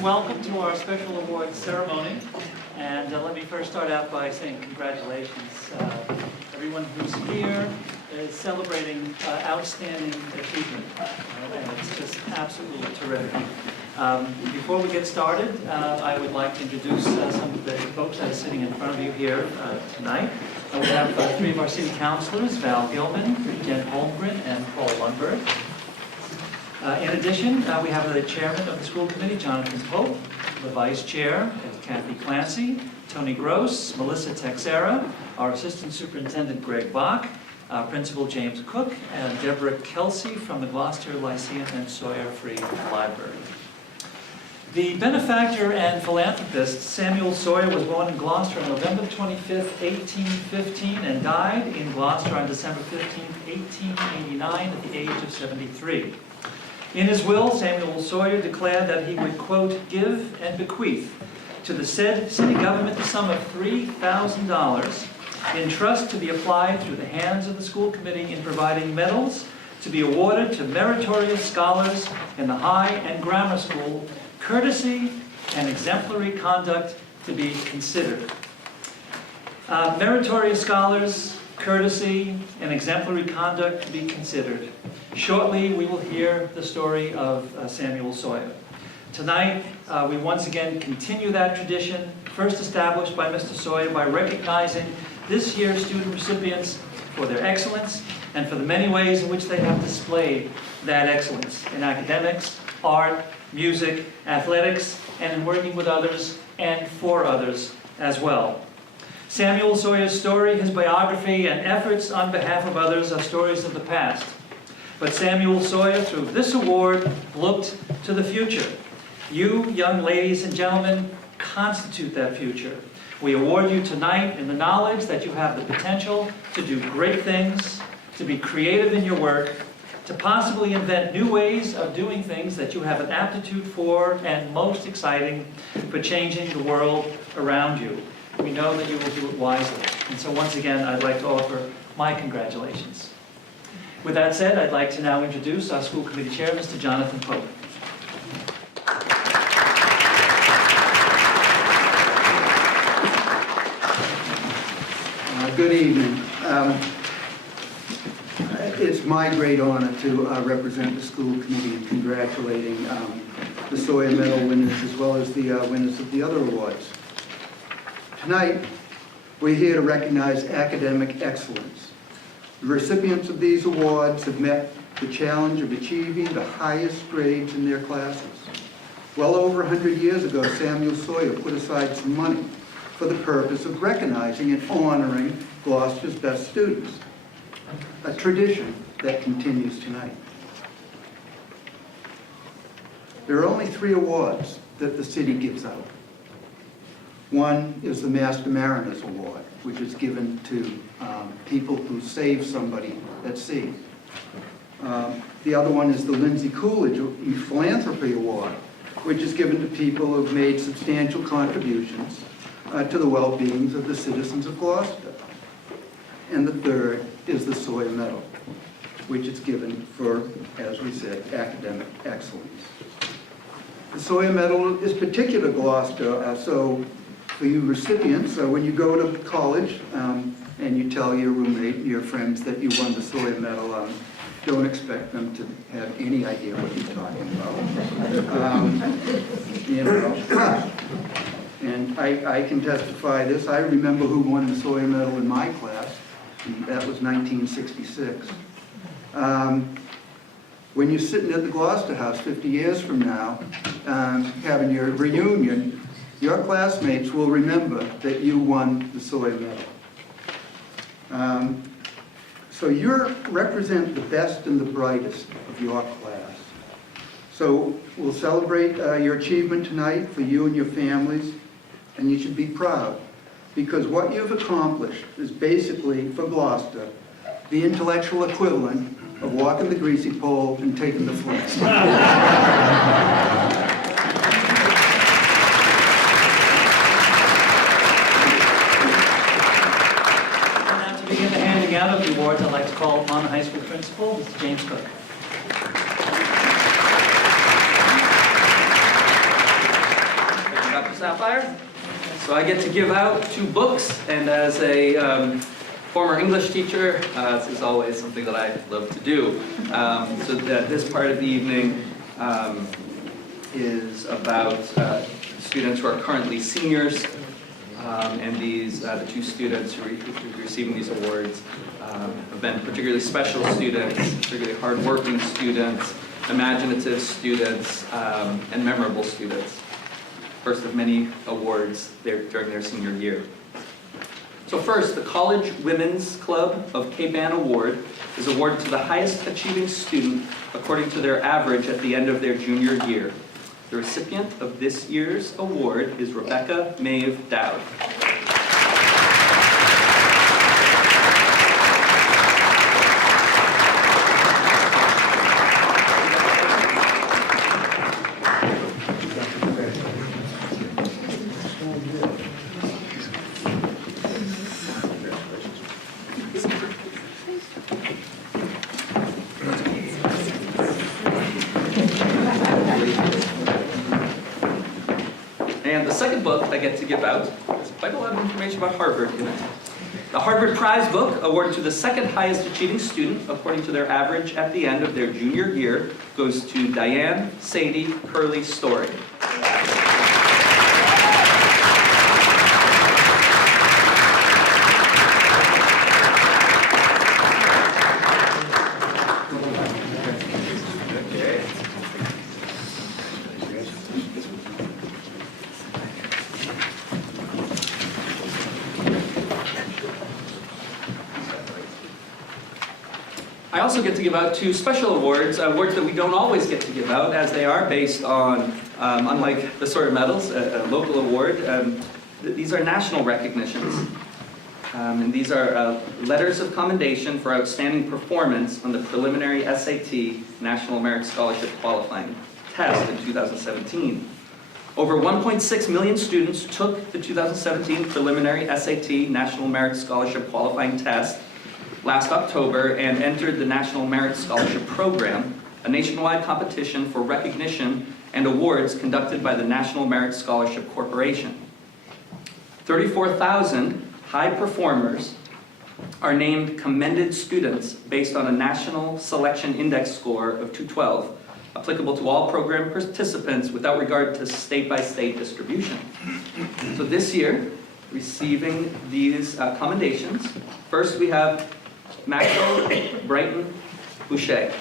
and welcome to our special awards ceremony. And let me first start out by saying congratulations. Everyone who's here is celebrating outstanding achievement, and it's just absolutely terrific. Before we get started, I would like to introduce some of the folks that are sitting in front of you here tonight. We have three of our city councilors, Val Gilman, Jen Holmgren, and Paul Lundberg. In addition, we have the chairman of the school committee, Jonathan Pope, the vice chair, Kathy Clancy, Tony Gross, Melissa Texera, our assistant superintendent, Greg Bach, principal James Cook, and Deborah Kelsey from the Gloucester Lyceum and Saywer Free Library. The benefactor and philanthropist Samuel Saywer was born in Gloucester on November 25, 1815, and died in Gloucester on December 15, 1889, at the age of 73. In his will, Samuel Saywer declared that he would, quote, give and bequeath to the said city government the sum of $3,000 in trust to be applied through the hands of the school committee in providing medals to be awarded to meritorious scholars in the high and grammar school, courtesy and exemplary conduct to be considered. Meritorious scholars, courtesy, and exemplary conduct to be considered. Shortly, we will hear the story of Samuel Saywer. Tonight, we once again continue that tradition, first established by Mr. Saywer, by recognizing this year's student recipients for their excellence and for the many ways in which they have displayed that excellence in academics, art, music, athletics, and in working with others and for others as well. Samuel Sawyer's story, his biography, and efforts on behalf of others are stories of the past. But Samuel Saywer, through this award, looked to the future. You, young ladies and gentlemen, constitute that future. We award you tonight in the knowledge that you have the potential to do great things, to be creative in your work, to possibly invent new ways of doing things that you have an aptitude for, and most exciting, for changing the world around you. We know that you will do it wisely. And so once again, I'd like to offer my congratulations. With that said, I'd like to now introduce our school committee chair, Mr. Jonathan Pope. Good evening. It's my great honor to represent the school committee in congratulating the Saywer Medal winners as well as the winners of the other awards. Tonight, we're here to recognize academic excellence. The recipients of these awards have met the challenge of achieving the highest grades in their classes. Well over 100 years ago, Samuel Saywer put aside some money for the purpose of recognizing and honoring Gloucester's best students, a tradition that continues tonight. There are only 3 awards that the city gives out. One is the Master Mariners Award, which is given to people who save somebody at sea. The other one is the Lindsay Coolidge Philanthropy Award, which is given to people who have made substantial contributions to the well-being of the citizens of Gloucester. And the third is the Saywer Medal, which is given for, as we said, academic excellence. The Saywer Medal is particular to Gloucester, so for you recipients, when you go to college and you tell your roommate, your friends that you won the Saywer Medal, don't expect them to have any idea what you're talking about. And I can testify this. I remember who won the Saywer Medal in my class. That was 1966. When you're sitting at the Gloucester House 50 years from now, having your reunion, your classmates will remember that you won the Saywer Medal. So you represent the best and the brightest of your class. So we'll celebrate your achievement tonight for you and your families, and you should be proud, because what you've accomplished is basically, for Gloucester, the intellectual equivalent of walking the greasy pole and taking the flags. Begin the handing out of the awards, I'd like to call upon the high school principal, Mr. James Cook. Sapphire. So I get to give out 2 books, and as a former English teacher, this is always something that I love to do. So that this part of the evening is about students who are currently seniors, and these, the 2 students who are receiving these awards have been particularly special students, particularly hardworking students, imaginative students, and memorable students. First of many awards during their senior year. So first, the College Women's Club of Cape Ann Award is awarded to the highest achieving student according to their average at the end of their junior year. The recipient of this year's award is Rebecca Maeve Dowd. And the second book I get to give out has quite a lot of information about Harvard in it. The Harvard Prize Book, awarded to the second highest achieving student according to their average at the end of their junior year, goes to Diane Sadie Curley Story. I also get to give out 2 special awards, awards that we don't always get to give out, as they are based on, unlike the Saywer medals, a local award, these are national recognitions. And these are letters of commendation for outstanding performance on the preliminary SAT National Merit Scholarship Qualifying Test in 2017. Over 1.6 million students took the 2017 preliminary SAT National Merit Scholarship Qualifying Test last October and entered the National Merit Scholarship Program, a nationwide competition for recognition and awards conducted by the National Merit Scholarship Corporation. 34,000 high performers are named commended students based on a National Selection Index score of 212, applicable to all program participants without regard to state-by-state distribution. So this year, receiving these commendations, first we have Maxwell Brighton Boucher.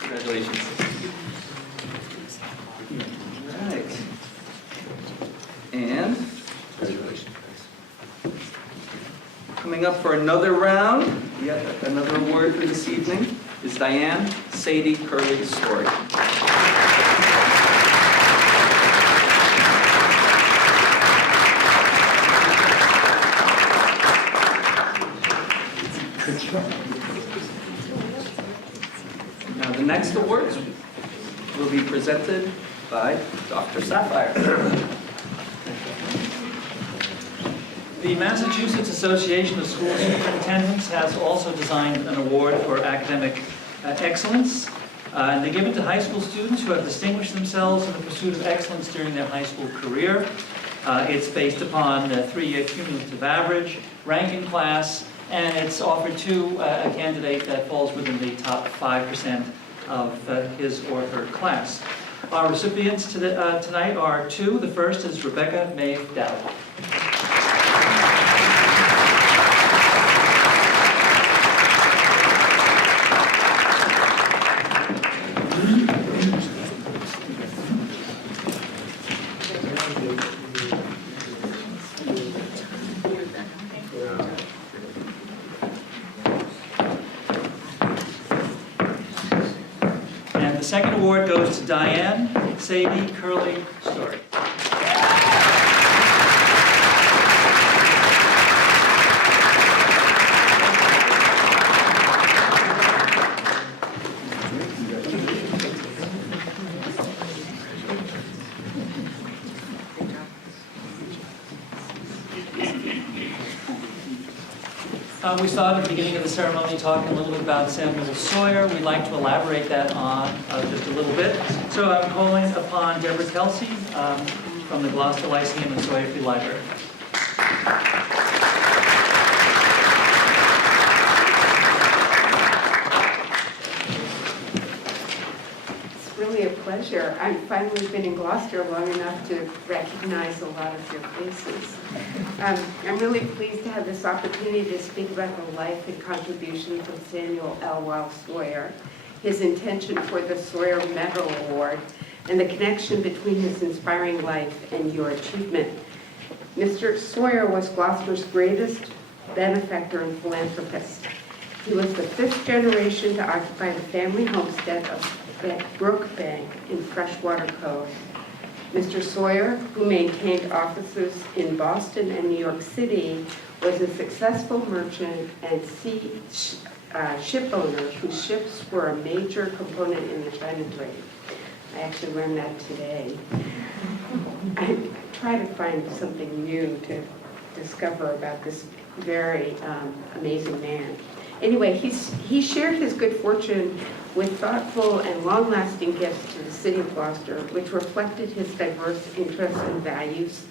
Congratulations. All right. And coming up for another round, yet another award for this evening, is Diane Sadie Curley Story. Now the next awards will be presented by Dr. Sapphire. The Massachusetts Association of School Superintendents has also designed an award for academic excellence. And they give it to high school students who have distinguished themselves in the pursuit of excellence during their high school career. It's based upon a 3-year cumulative average, ranking class, and it's offered to a candidate that falls within the top 5% of his or her class. Our recipients tonight are 2. The first is Rebecca Maeve Dowd. The second award goes to Diane Sadie Curley Story. We started at the beginning of the ceremony talking a little bit about Samuel Sawyer. We'd like to elaborate that on just a little bit. So I'm calling upon Deborah Kelsey from the Gloucester Lyceum and Sawyer Free Library. It's really a pleasure. I've finally been in Gloucester long enough to recognize a lot of your faces. I'm really pleased to have this opportunity to speak about the life and contributions of Samuel L. Sawyer, his intention for the Sawyer Medal Award, and the connection between his inspiring life and your achievement. Mr. Sawyer was Gloucester's greatest benefactor and philanthropist. He was the 5th generation to occupy the family homestead of Brookbank in Freshwater Cove. Mr. Sawyer, who maintained offices in Boston and New York City, was a successful merchant and ship owner whose ships were a major component in the China trade. I actually learned that today. I try to find something new to discover about this very amazing man. Anyway, he shared his good fortune with thoughtful and long-lasting gifts to the city of Gloucester, which reflected his diverse interests and values.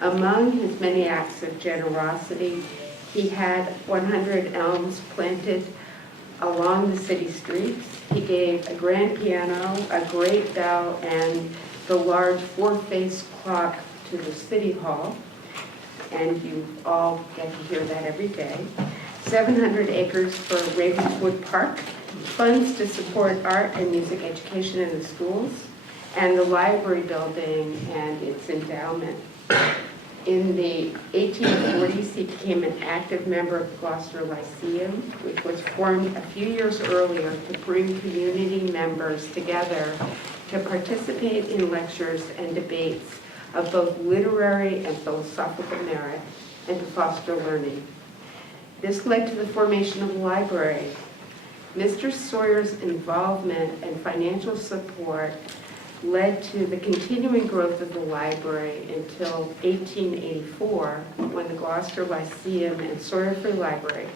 Among his many acts of generosity, he had 100 elms planted along the city streets. He gave a grand piano, a great bell, and the large 4-face clock to the city hall. And you all get to hear that every day. 700 acres for Ravenswood Park, funds to support art and music education in the schools, and the library building and its endowment. In the 1840s, he became an active member of Gloucester Lyceum, which was formed a few years earlier to bring community members together to participate in lectures and debates of both literary and philosophical merit and to foster learning. This led to the formation of the library. Mr. Sawyer's involvement and financial support led to the continuing growth of the library until 1884, when the Gloucester Lyceum and Sawyer Free Library,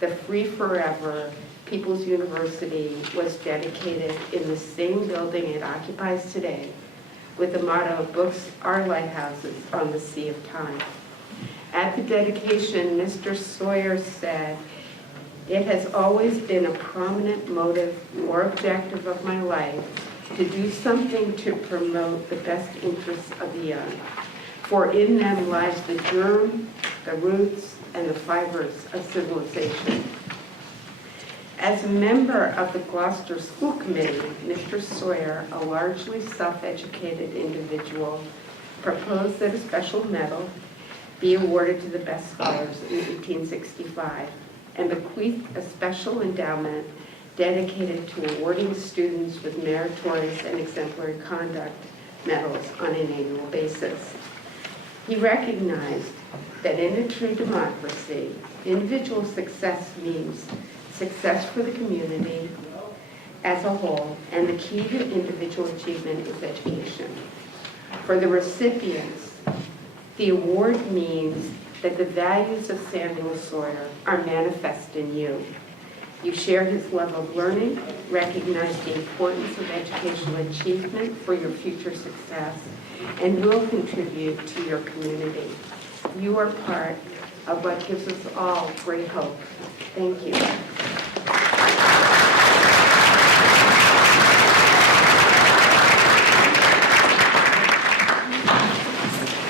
the free forever People's University, was dedicated in the same building it occupies today, with the motto, "Books are lighthouses on the sea of time." At the dedication, Mr. Sawyer said, "It has always been a prominent motive or objective of my life to do something to promote the best interests of the young, for in them lies the germ, the roots, and the fibers of civilization." As a member of the Gloucester School Committee, Mr. Sawyer, a largely self-educated individual, proposed that a special medal be awarded to the best scholars in 1865, and bequeathed a special endowment dedicated to awarding students with meritorious and exemplary conduct medals on an annual basis. He recognized that in a true democracy, individual success means success for the community as a whole, and the key to individual achievement is education. For the recipients, the award means that the values of Samuel Sawyer are manifest in you. You share his love of learning, recognize the importance of educational achievement for your future success, and will contribute to your community. You are part of what gives us all great hope. Thank you.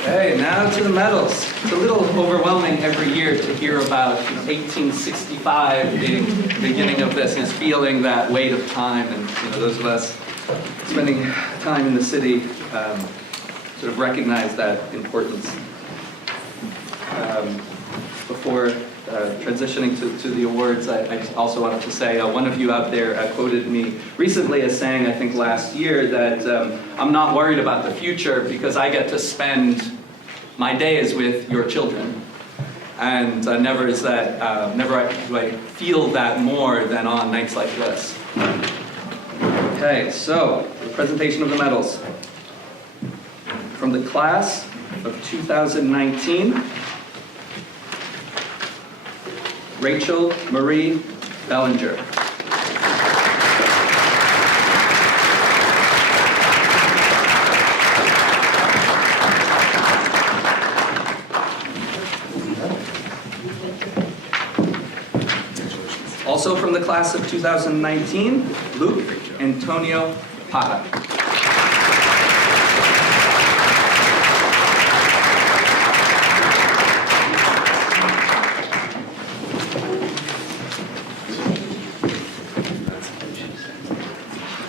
Okay, now to the medals. It's a little overwhelming every year to hear about 1865 being the beginning of this, and feeling that weight of time, and those of us spending time in the city sort of recognize that importance. Before transitioning to the awards, I just also wanted to say, one of you out there quoted me recently as saying, I think last year, that I'm not worried about the future because I get to spend my days with your children. And never do I feel that more than on nights like this. Okay, so the presentation of the medals. From the class of 2019, Rachel Marie Bellinger. Also from the class of 2019, Luke Antonio Pata.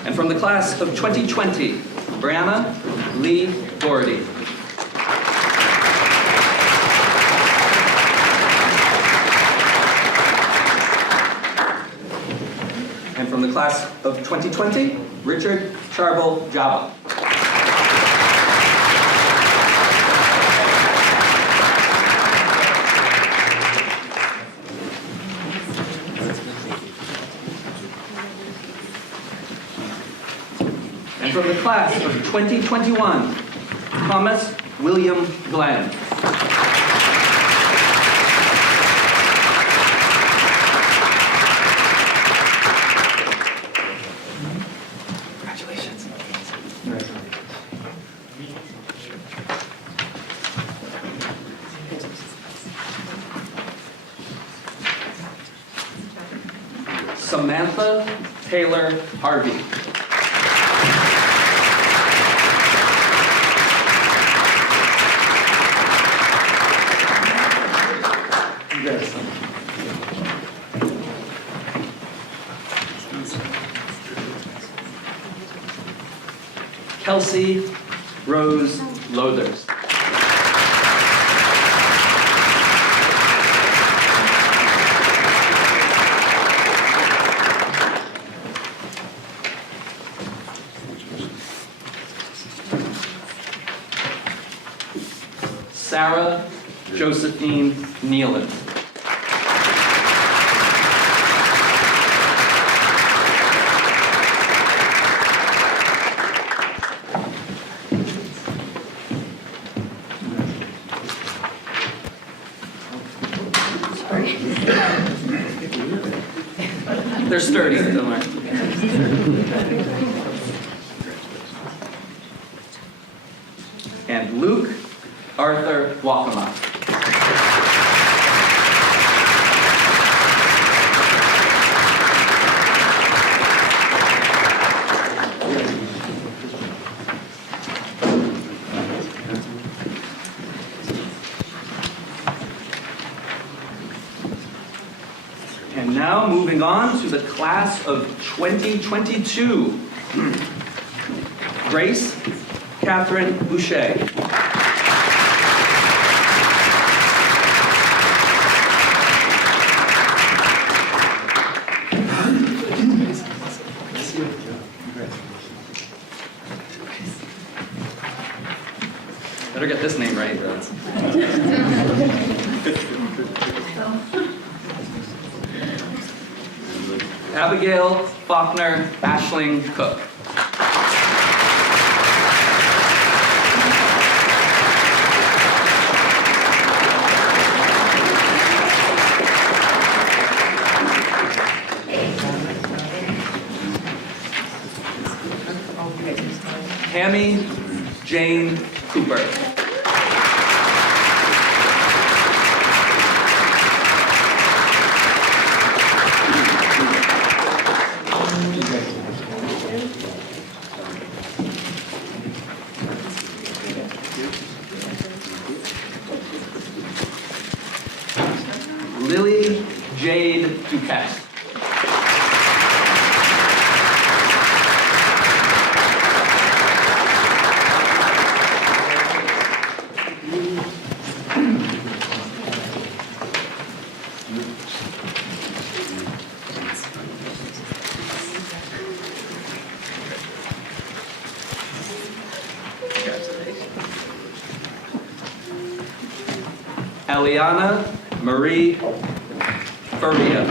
And from the class of 2020, Brianna Lee Doherty. And from the class of 2020, Richard Charbel Java. And from the class of 2021, Thomas William Glenn. Congratulations. Samantha Taylor Harvey. Kelsey Rose Lothers. Sarah Josephine Nealon. They're sturdy, don't worry. And Luke Arthur Wakama. And now moving on to the class of 2022. Grace Catherine Boucher. Better get this name right. Abigail Faulkner Ashling Cook. Tammy Jane Cooper. Lily Jade Duquette. Eliana Marie Faria.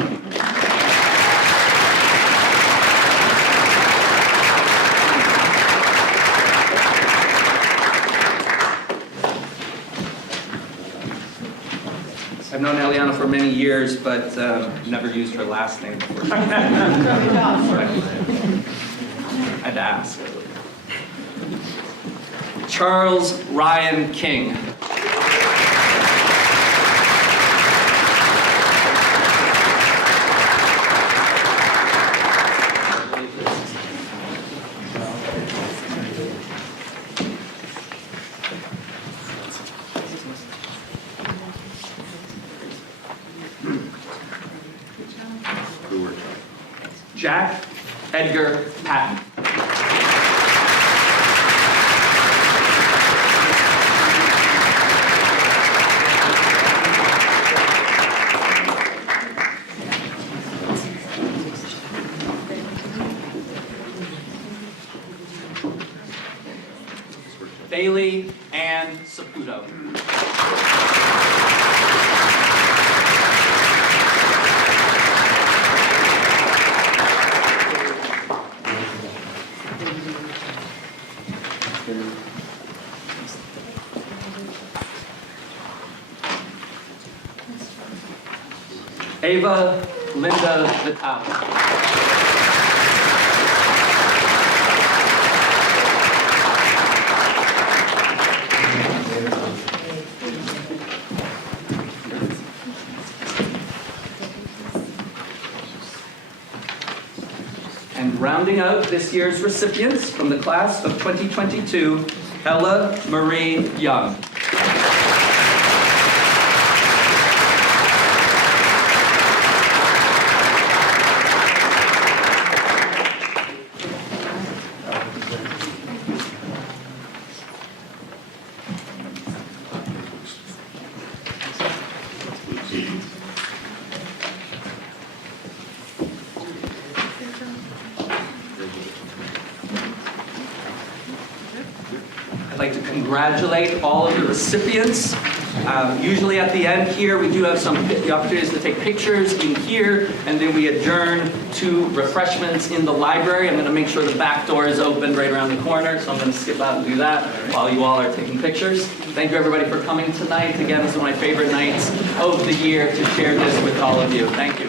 I've known Eliana for for many years, but never used her last name before. I'd ask. Charles Ryan King. Jack Edgar Patton. Bailey Ann Saputo. Ava Linda Vitale. And rounding out this year's recipients from the class of 2022, Ella Marie Young. I'd like to congratulate all of the recipients. Usually at the end here, we do have the opportunities to take pictures in here, and then we adjourn to refreshments in the library. I'm going to make sure the back door is open right around the corner, so I'm going to skip out and do that while you all are taking pictures. Thank you everybody for coming tonight. Again, this is one of my favorite nights of the year to share this with all of you. Thank you.